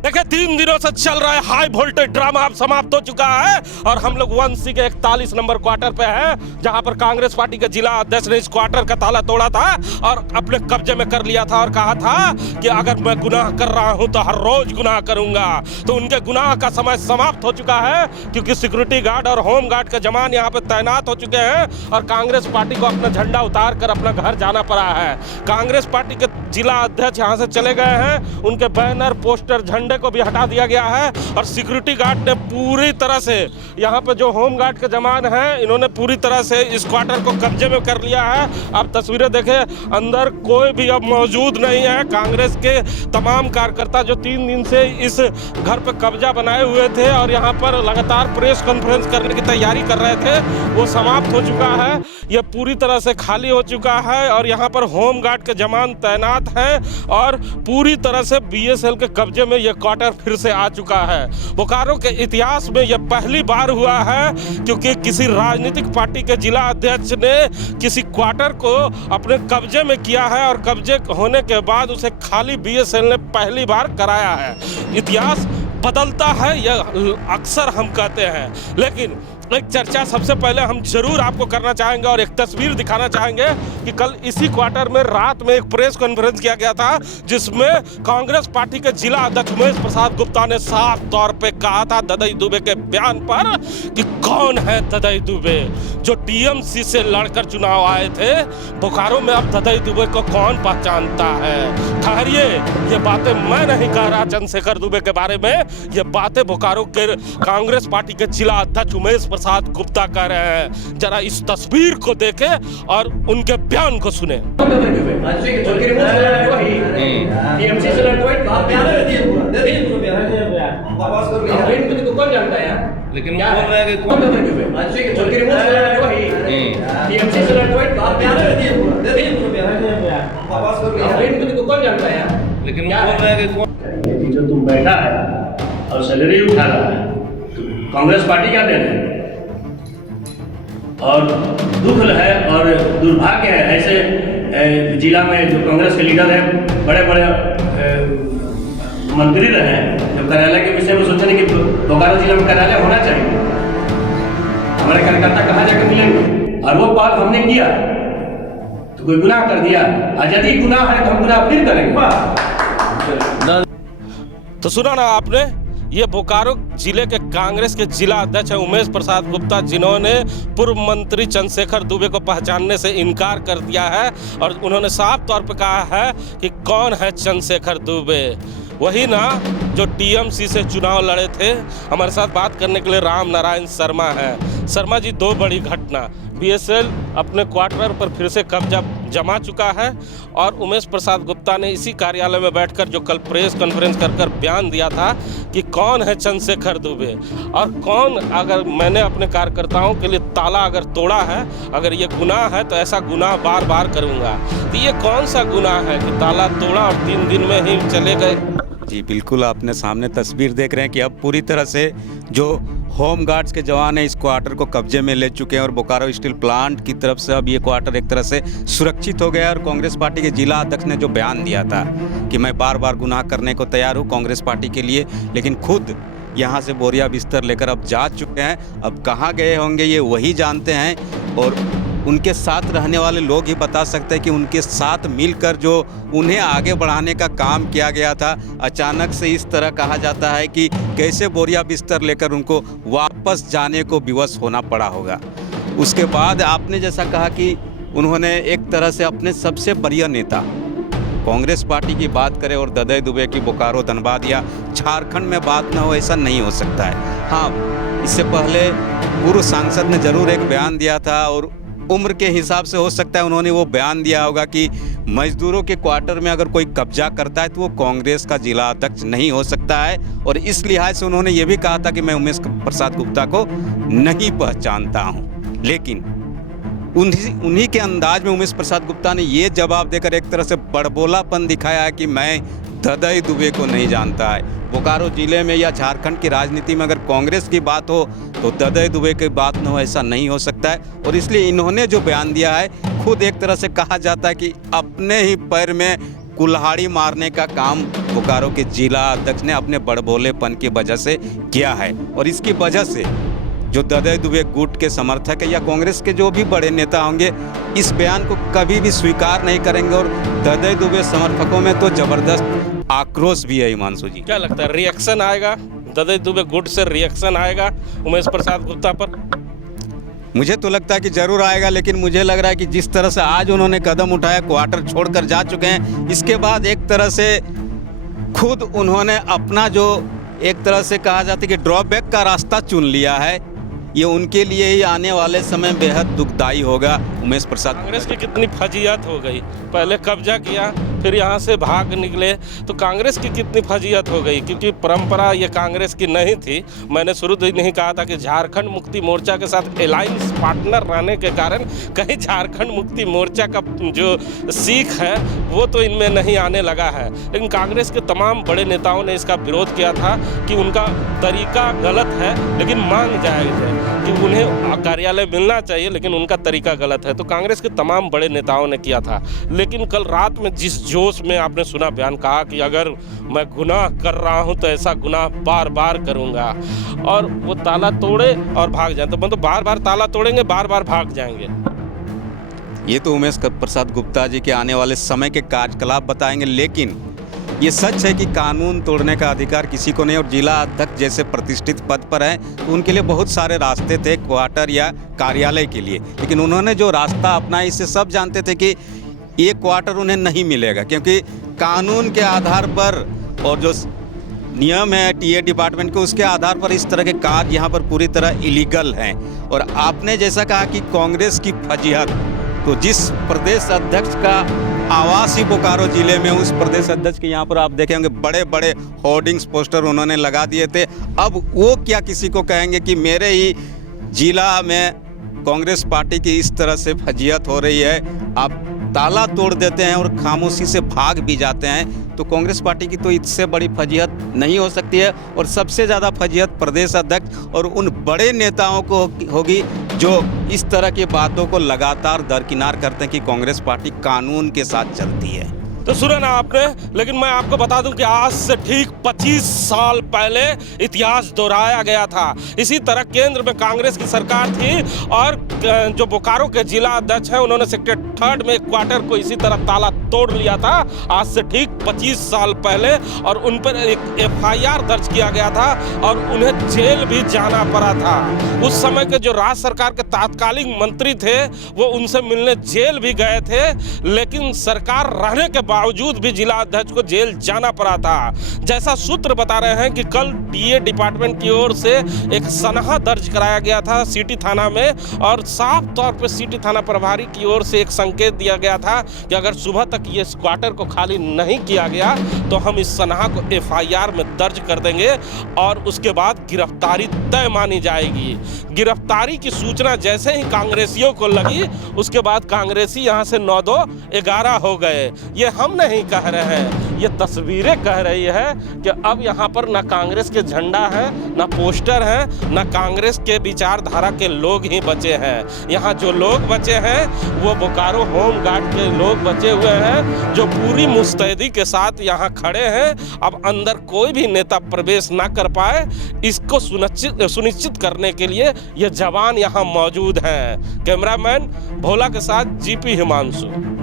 देखिए 3 दिनों से चल रहा है हाई वोल्टेज ड्रामा अब समाप्त हो चुका है और हम लोग 1C के 41 नंबर क्वार्टर पे हैं, जहां पर कांग्रेस पार्टी के जिला अध्यक्ष ने इस क्वार्टर का ताला तोड़ा था और अपने कब्जे में कर लिया था और कहा था कि अगर मैं गुनाह कर रहा हूं तो हर रोज गुनाह करूंगा। तो उनके गुनाह का समय समाप्त हो चुका है, क्योंकि सिक्योरिटी गार्ड और होम गार्ड के जवान यहाँ पे तैनात हो चुके हैं और कांग्रेस पार्टी को अपना झंडा उतार कर अपना घर जाना पड़ा है। कांग्रेस पार्टी के जिला अध्यक्ष यहाँ से चले गए हैं, उनके बैनर पोस्टर झंडे को भी हटा दिया गया है और सिक्योरिटी गार्ड ने पूरी तरह से यहाँ पे जो होम गार्ड के जवान हैं इन्होंने पूरी तरह से इस क्वार्टर को कब्जे में कर लिया है। आप तस्वीरें देखें, अंदर कोई भी अब मौजूद नहीं है। कांग्रेस के तमाम कार्यकर्ता जो 3 दिन से इस घर पे कब्जा बनाए हुए थे और यहाँ पर लगातार प्रेस कॉन्फ्रेंस करने की तैयारी कर रहे थे, वो समाप्त हो चुका है। ये पूरी तरह से खाली हो चुका है और यहाँ पर होम गार्ड के जवान तैनात हैं और पूरी तरह से BSL के कब्जे में यह क्वार्टर फिर से आ चुका है। बोकारो के इतिहास में यह पहली बार हुआ है, क्योंकि किसी राजनीतिक पार्टी के जिला अध्यक्ष ने किसी क्वार्टर को अपने कब्जे में किया है और कब्जे होने के बाद उसे खाली BSL ने पहली बार कराया है। इतिहास बदलता है, यह अक्सर हम कहते हैं, लेकिन एक चर्चा सबसे पहले हम जरूर आपको करना चाहेंगे और एक तस्वीर दिखाना चाहेंगे कि कल इसी क्वार्टर में रात में एक प्रेस कॉन्फ्रेंस किया गया था, जिसमें कांग्रेस पार्टी के जिला अध्यक्ष उमेश प्रसाद गुप्ता ने साफ तौर पे कहा था ददई दुबे के बयान पर कि कौन है ददई दुबे, जो TMC से लड़कर चुनाव आए थे। बोकारो में अब ददई दुबे को कौन पहचानता है? ठहरिए, ये बातें मैं नहीं कह रहा चंद्रशेखर दुबे के बारे में, ये बातें बोकारो के कांग्रेस पार्टी के जिला अध्यक्ष उमेश प्रसाद गुप्ता कह रहे हैं। जरा इस तस्वीर को देखें और उनके बयान को सुने। लेकिन वो बोल रहा है कि कौन जानता है, लेकिन वो बोल रहा है कि कौन जो तुम बैठा है और सैलरी उठा रहा है, कांग्रेस पार्टी का देन है और दुख है और दुर्भाग्य है। ऐसे जिला में जो कांग्रेस के लीडर हैं, बड़े बड़े मंत्री रहे हैं, जब कार्यालय के विषय में सोचने कि बोकारो जिला में कार्यालय होना चाहिए, हमारे कार्यकर्ता कहाँ जाकर मिलेंगे, और वो बात हमने किया तो कोई गुनाह कर दिया, और यदि गुनाह है तो हम गुनाह फिर करेंगे। तो सुना ना आपने, ये बोकारो जिले के कांग्रेस के जिला अध्यक्ष है उमेश प्रसाद गुप्ता, जिन्होंने पूर्व मंत्री चंद्रशेखर दुबे को पहचानने से इनकार कर दिया है और उन्होंने साफ तौर पर कहा है कि कौन है चंद्रशेखर दुबे, वही ना जो TMC से चुनाव लड़े थे। हमारे साथ बात करने के लिए राम नारायण शर्मा है। शर्मा जी, 2 बड़ी घटना, BSL अपने क्वार्टर पर फिर से कब्जा जमा चुका है और उमेश प्रसाद गुप्ता ने इसी कार्यालय में बैठकर जो कल प्रेस कॉन्फ्रेंस कर बयान दिया था कि कौन है चंद्रशेखर दुबे और कौन, अगर मैंने अपने कार्यकर्ताओं के लिए ताला अगर तोड़ा है, अगर ये गुनाह है तो ऐसा गुनाह बार बार करूँगा। तो ये कौन सा गुनाह है कि ताला तोड़ा और 3 दिन में ही चले गए? जी बिल्कुल, आपने सामने तस्वीर देख रहे हैं कि अब पूरी तरह से जो होम गार्ड्स के जवान हैं इस क्वार्टर को कब्जे में ले चुके हैं और बोकारो स्टील प्लांट की तरफ से अब ये क्वार्टर एक तरह से सुरक्षित हो गया। और कांग्रेस पार्टी के जिला अध्यक्ष ने जो बयान दिया था कि मैं बार बार गुनाह करने को तैयार हूँ कांग्रेस पार्टी के लिए, लेकिन खुद यहाँ से बोरिया बिस्तर लेकर अब जा चुके हैं। अब कहाँ गए होंगे ये वही जानते हैं और उनके साथ रहने वाले लोग ही बता सकते हैं कि उनके साथ मिलकर जो उन्हें आगे बढ़ाने का काम किया गया था, अचानक से इस तरह कहा जाता है कि कैसे बोरिया बिस्तर लेकर उनको वापस जाने को विवश होना पड़ा होगा। उसके बाद आपने जैसा कहा कि उन्होंने एक तरह से अपने सबसे बढ़िया नेता कांग्रेस पार्टी की बात करें और ददई दुबे की बोकारो धनबाद या झारखंड में बात ना हो, ऐसा नहीं हो सकता है। हाँ, इससे पहले पूर्व सांसद ने जरूर एक बयान दिया था और उम्र के हिसाब से हो सकता है उन्होंने वो बयान दिया होगा कि मजदूरों के क्वार्टर में अगर कोई कब्जा करता है तो वो कांग्रेस का जिला अध्यक्ष नहीं हो सकता है। और इस लिहाज से उन्होंने ये भी कहा था कि मैं उमेश प्रसाद गुप्ता को नहीं पहचानता हूँ, लेकिन उन्हीं के अंदाज में उमेश प्रसाद गुप्ता ने ये जवाब देकर एक तरह से बड़बोलापन दिखाया है कि मैं ददई दुबे को नहीं जानता है। बोकारो जिले में या झारखंड की राजनीति में अगर कांग्रेस की बात हो तो ददई दुबे की बात न हो, ऐसा नहीं हो सकता है। और इसलिए इन्होंने जो बयान दिया है, खुद एक तरह से कहा जाता है कि अपने ही पैर में कुल्हाड़ी मारने का काम बोकारो के जिला अध्यक्ष ने अपने बड़बोलेपन की वजह से किया है। और इसकी वजह से जो ददय दुबे गुट के समर्थक है या कांग्रेस के जो भी बड़े नेता होंगे इस बयान को कभी भी स्वीकार नहीं करेंगे। और ददय दुबे समर्थकों में तो जबरदस्त आक्रोश भी है। हिमांशु जी, क्या लगता है रिएक्शन आएगा? ददय दुबे गुट से रिएक्शन आएगा उमेश प्रसाद गुप्ता पर? मुझे तो लगता है कि जरूर आएगा, लेकिन मुझे लग रहा है कि जिस तरह से आज उन्होंने कदम उठाया, क्वार्टर छोड़कर जा चुके हैं, इसके बाद एक तरह से खुद उन्होंने अपना जो एक तरह से कहा जाता है कि ड्रॉबैक का रास्ता चुन लिया है। ये उनके लिए ही आने वाले समय बेहद दुखदायी होगा। उमेश प्रसाद, कांग्रेस की कितनी फजीयत हो गई, पहले कब्जा किया फिर यहाँ से भाग निकले, तो कांग्रेस की कितनी फजीयत हो गई, क्योंकि परंपरा ये कांग्रेस की नहीं थी। मैंने शुरू से नहीं कहा था कि झारखंड मुक्ति मोर्चा के साथ अलायंस पार्टनर रहने के कारण कहीं झारखंड मुक्ति मोर्चा का जो सीख है वो तो इनमें नहीं आने लगा है। लेकिन कांग्रेस के तमाम बड़े नेताओं ने इसका विरोध किया था कि उनका तरीका गलत है, लेकिन मांग जायज़ है कि उन्हें कार्यालय मिलना चाहिए, लेकिन उनका तरीका गलत है। तो कांग्रेस के तमाम बड़े नेताओं ने किया था। लेकिन कल रात में जिस जोश में आपने सुना बयान, कहा कि अगर मैं गुनाह कर रहा हूं तो ऐसा गुनाह बार बार करूंगा, और वो ताला तोड़े और भाग जाए। तो मतलब बार बार ताला तोड़ेंगे, बार बार भाग जाएंगे। ये तो उमेश प्रसाद गुप्ता जी के आने वाले समय के कार्यकलाप बताएंगे। लेकिन ये सच है कि कानून तोड़ने का अधिकार किसी को नहीं, और जिला अध्यक्ष जैसे प्रतिष्ठित पद पर हैं तो उनके लिए बहुत सारे रास्ते थे क्वार्टर या कार्यालय के लिए। लेकिन उन्होंने जो रास्ता अपनाया, इससे सब जानते थे कि ये क्वार्टर उन्हें नहीं मिलेगा, क्योंकि कानून के आधार पर और जो नियम है टीए डिपार्टमेंट के, उसके आधार पर इस तरह के कार्य यहाँ पर पूरी तरह इलीगल हैं। और आपने जैसा कहा कि कांग्रेस की फजीहत, तो जिस प्रदेश अध्यक्ष का आवास ही बोकारो जिले में, उस प्रदेश अध्यक्ष के यहाँ पर आप देखे होंगे बड़े बड़े होर्डिंग्स पोस्टर उन्होंने लगा दिए थे। अब वो क्या किसी को कहेंगे कि मेरे ही जिला में कांग्रेस पार्टी की इस तरह से फजीहत हो रही है, आप ताला तोड़ देते हैं और खामोशी से भाग भी जाते हैं, तो कांग्रेस पार्टी की तो इससे बड़ी फजीहत नहीं हो सकती है। और सबसे ज़्यादा फजीहत प्रदेश अध्यक्ष और उन बड़े नेताओं को होगी जो इस तरह की बातों को लगातार दरकिनार करते हैं कि कांग्रेस पार्टी कानून के साथ चलती है। तो सुना ना आपने, लेकिन मैं आपको बता दूं कि आज से ठीक 25 साल पहले इतिहास दोहराया गया था। इसी तरह केंद्र में कांग्रेस की सरकार थी और जो बोकारो के जिला अध्यक्ष हैं उन्होंने सेक्टर 3 में क्वार्टर को इसी तरह ताला तोड़ लिया था आज से ठीक 25 साल पहले, और उन पर एक FIR दर्ज किया गया था और उन्हें जेल भी जाना पड़ा था। उस समय के जो राज्य सरकार के तात्कालिक मंत्री थे वो उनसे मिलने जेल भी गए थे, लेकिन सरकार रहने के बावजूद भी जिला अध्यक्ष को जेल जाना पड़ा था। जैसा सूत्र बता रहे हैं कि कल टीए डिपार्टमेंट की ओर से एक सनहा दर्ज कराया गया था सिटी थाना में, और साफ तौर पे सिटी थाना प्रभारी की ओर से एक संकेत दिया गया था कि अगर सुबह तक ये क्वार्टर को खाली नहीं किया गया तो हम इस सनहा को FIR में दर्ज कर देंगे और उसके बाद गिरफ्तारी तय मानी जाएगी। गिरफ्तारी की सूचना जैसे ही कांग्रेसियों को लगी, उसके बाद कांग्रेसी यहाँ से 9-2-11 हो गए। ये हम नहीं कह रहे हैं, ये तस्वीरें कह रही है कि अब यहाँ पर ना कांग्रेस के झंडा है, ना पोस्टर है, ना कांग्रेस के विचारधारा के लोग ही बचे हैं। यहाँ जो लोग बचे हैं वो बोकारो होम गार्ड के लोग बचे हुए हैं जो पूरी मुस्तैदी के साथ यहाँ खड़े हैं। अब अंदर कोई भी नेता प्रवेश ना कर पाए, इसको सुनिश्चित करने के लिए ये जवान यहाँ मौजूद हैं। कैमरामैन भोला के साथ GP हिमांशु।